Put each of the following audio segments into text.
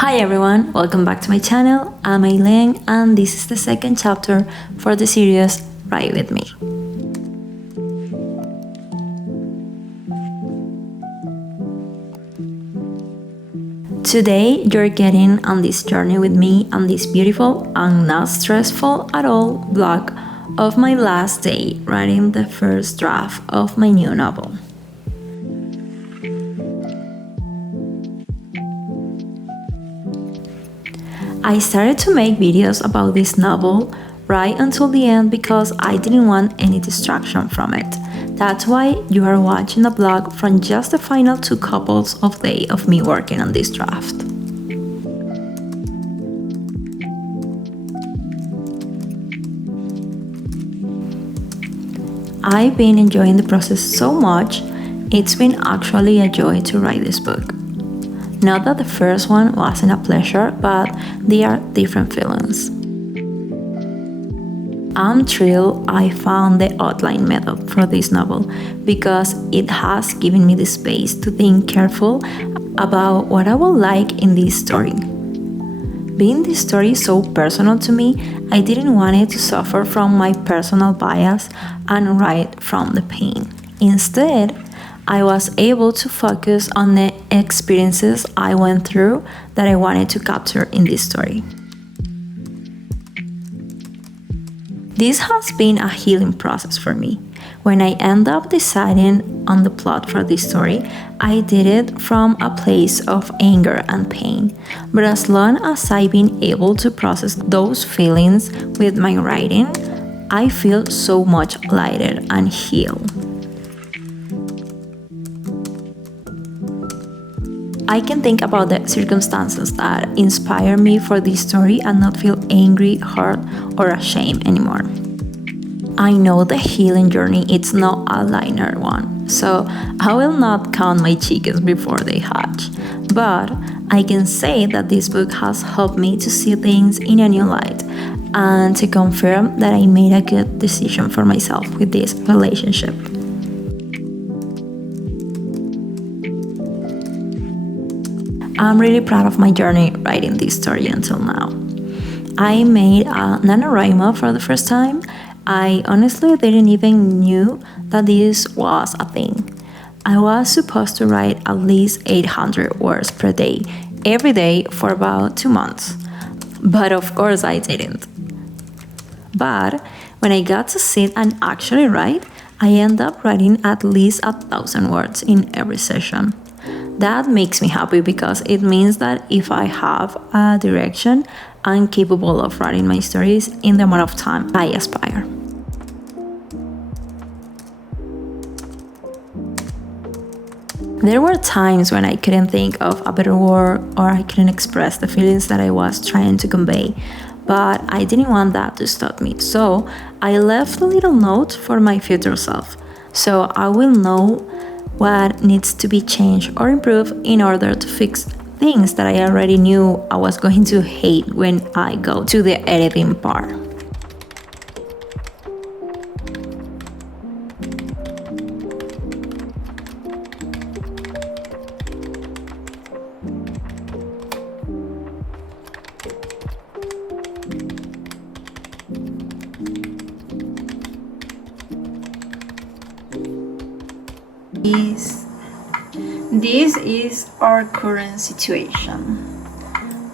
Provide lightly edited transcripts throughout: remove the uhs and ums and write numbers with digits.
Hi everyone, welcome back to my channel. I'm Aileen and this is the second chapter for the series Write With Me. Today you're getting on this journey with me on this beautiful and not stressful at all vlog of my last day writing the first draft of my new novel. I started to make videos about this novel right until the end because I didn't want any distraction from it. That's why you are watching the vlog from just the final 2 couples of days of me working on this draft. I've been enjoying the process so much, it's been actually a joy to write this book. Not that the first one wasn't a pleasure, but they are different feelings. I'm thrilled I found the outline method for this novel because it has given me the space to think careful about what I would like in this story. Being this story so personal to me, I didn't want it to suffer from my personal bias and write from the pain. Instead, I was able to focus on the experiences I went through that I wanted to capture in this story. This has been a healing process for me. When I end up deciding on the plot for this story, I did it from a place of anger and pain. But as long as I've been able to process those feelings with my writing, I feel so much lighter and healed. I can think about the circumstances that inspire me for this story and not feel angry, hurt, or ashamed anymore. I know the healing journey is not a linear one, so I will not count my chickens before they hatch. But I can say that this book has helped me to see things in a new light and to confirm that I made a good decision for myself with this relationship. I'm really proud of my journey writing this story until now. I made a NaNoWriMo for the first time. I honestly didn't even knew that this was a thing. I was supposed to write at least 800 words per day, every day for about 2 months. But of course I didn't. But when I got to sit and actually write, I ended up writing at least 1,000 words in every session. That makes me happy because it means that if I have a direction, I'm capable of writing my stories in the amount of time I aspire. There were times when I couldn't think of a better word or I couldn't express the feelings that I was trying to convey, but I didn't want that to stop me. So I left a little note for my future self, so I will know what needs to be changed or improved in order to fix things that I already knew I was going to hate when I go to the editing part. This is our current situation.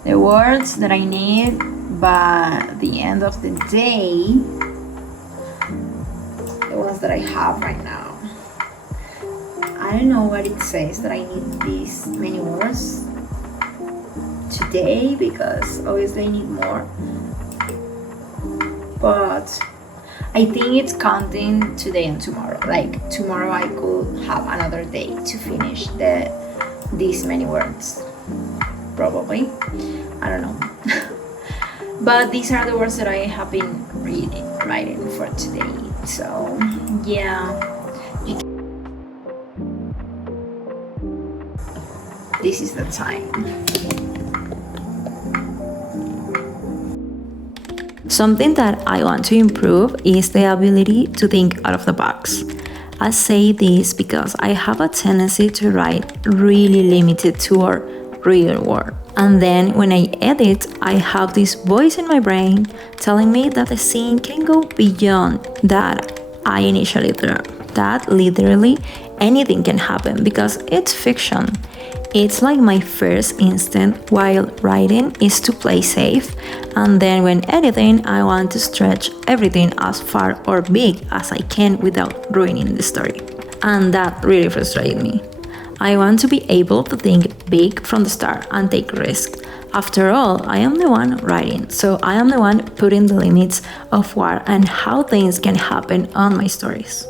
The words that I need by the end of the day, the ones that I have right now. I don't know what it says that I need these many words today because obviously I need more. But I think it's counting today and tomorrow. Like tomorrow I could have another day to finish these many words. Probably. I don't know. But these are the words that I have been writing for today. So yeah. This is the time. Something that I want to improve is the ability to think out of the box. I say this because I have a tendency to write really limited to our real world. And then when I edit, I have this voice in my brain telling me that the scene can go beyond that I initially drew. That literally anything can happen because it's fiction. It's like my first instinct while writing is to play safe, and then when editing, I want to stretch everything as far or big as I can without ruining the story. And that really frustrated me. I want to be able to think big from the start and take risks. After all, I am the one writing, so I am the one putting the limits of what and how things can happen on my stories.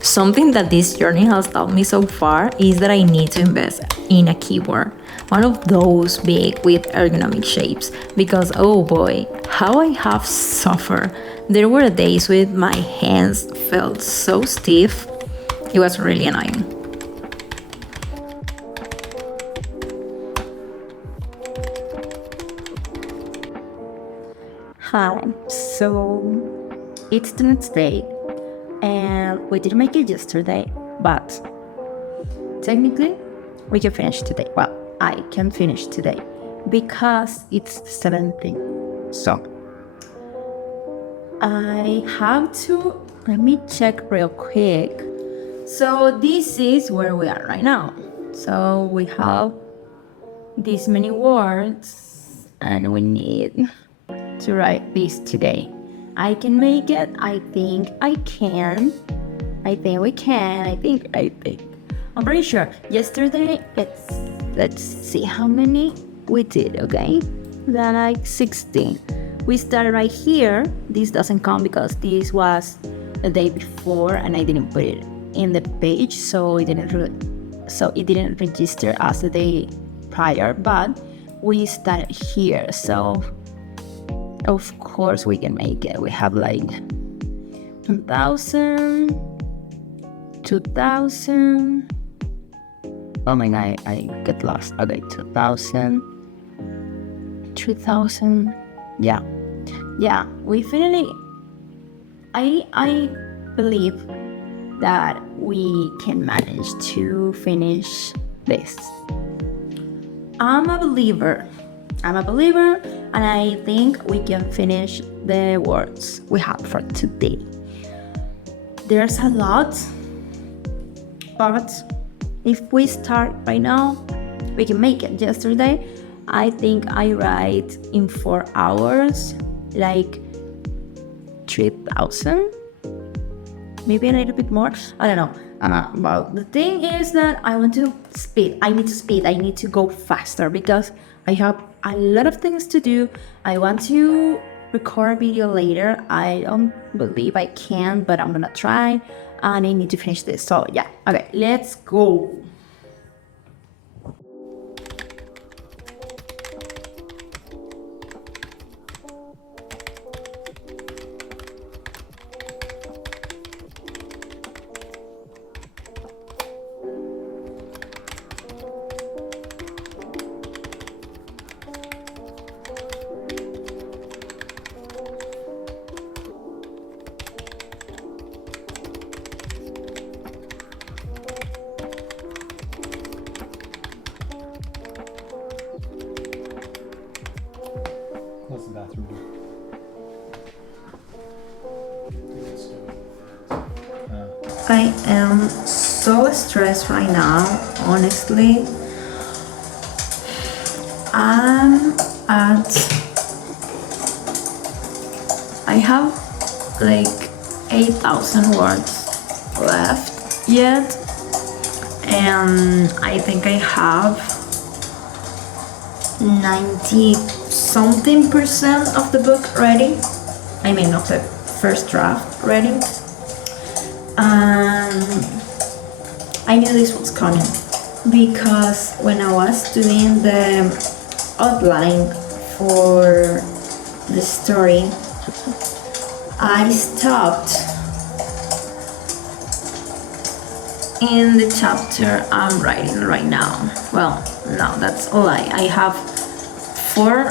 Something that this journey has taught me so far is that I need to invest in a keyboard, one of those big with ergonomic shapes, because oh boy, how I have suffered. There were days with my hands felt so stiff, it was really annoying. Hi, so it's the next day, and we didn't make it yesterday, but technically we can finish today. Well, I can finish today because it's the 17th. So I have to, let me check real quick. So this is where we are right now. So we have these many words and we need to write this today. I can make it. I think I can. I think we can. I think. I'm pretty sure. Yesterday, let's see how many we did, okay? Then like 16. We started right here. This doesn't count because this was the day before and I didn't put it in the page, so it didn't register as the day prior, but we started here, so of course we can make it. We have like 1,000, 2,000. Oh my god, I get lost. Okay, 2,000, 3,000. Yeah, we finally, I believe that we can manage to finish this. I'm a believer, and I think we can finish the words we have for today. There's a lot, but if we start right now, we can make it. Yesterday, I think I write in 4 hours, like 3,000, maybe a little bit more. I don't know. But the thing is that I need to speed. I need to go faster because I have a lot of things to do. I want to record a video later. I don't believe I can, but I'm gonna try. And I need to finish this. So yeah, okay, let's go. Close the bathroom door. I am so stressed right now, honestly. I have like 8,000 words left yet, and I think I have 90 something percent of the book ready. I mean, of the first draft ready. I knew this was coming because when I was doing the outline for the story, I stopped in the chapter I'm writing right now. Well, no, that's a lie. I have 4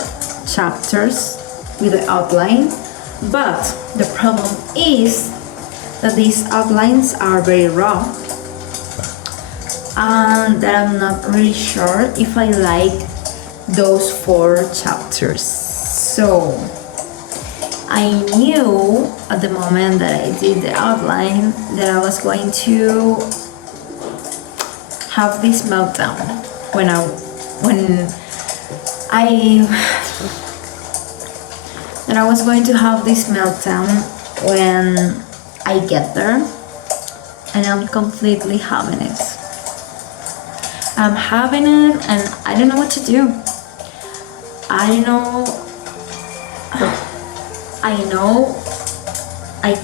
chapters with the outline, but the problem is that these outlines are very raw. and that I'm not really sure if I like those 4 chapters. So I knew at the moment that I did the outline that I was going to have this meltdown when I was going to have this meltdown when I get there, and I'm completely having it. I'm having it and I don't know what to do. I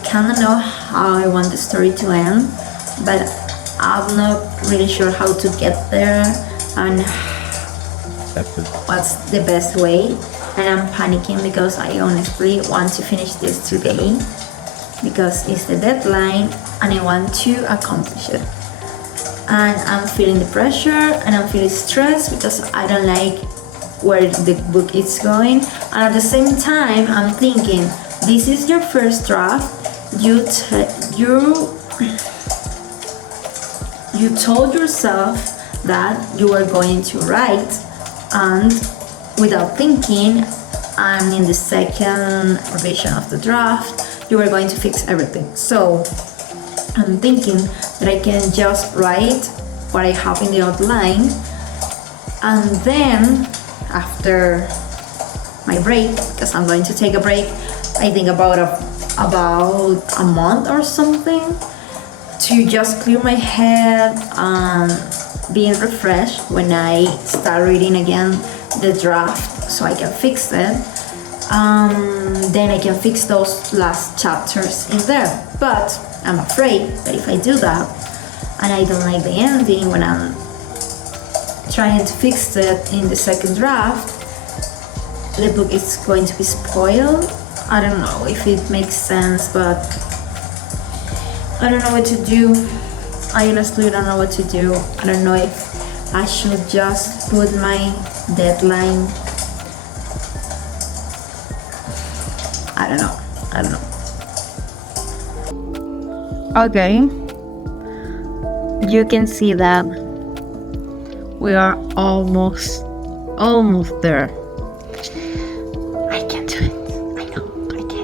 kind of know how I want the story to end, but I'm not really sure how to get there and what's the best way. And I'm panicking because I honestly want to finish this today because it's the deadline and I want to accomplish it. And I'm feeling the pressure and I'm feeling stressed because I don't like where the book is going. And at the same time, I'm thinking, this is your first draft. You told yourself that you were going to write, and without thinking, and in the second revision of the draft, you were going to fix everything. So I'm thinking that I can just write what I have in the outline, and then after my break, because I'm going to take a break, I think about a month or something, to just clear my head and being refreshed when I start reading again the draft so I can fix it. Then I can fix those last chapters in there. But I'm afraid that if I do that and I don't like the ending when I'm trying to fix it in the second draft, the book is going to be spoiled. I don't know if it makes sense, but I don't know what to do. I honestly don't know what to do. I don't know if I should just put my deadline. I don't know. Okay. You can see that we are almost there. I can do it. I know I can.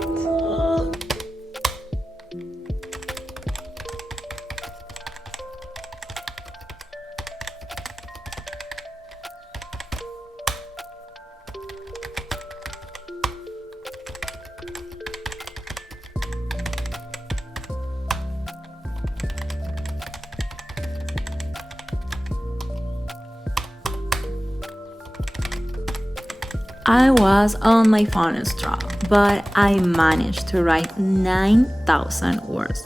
I was on my final straw, but I managed to write 9,000 words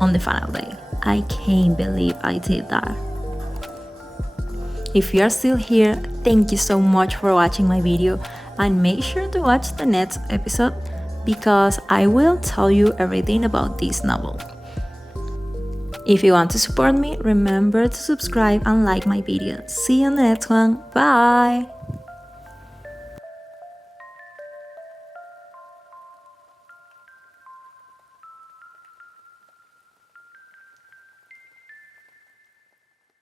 on the final day. I can't believe I did that. If you are still here, thank you so much for watching my video, and make sure to watch the next episode because I will tell you everything about this novel. If you want to support me, remember to subscribe and like my video. See you on the next one. Bye!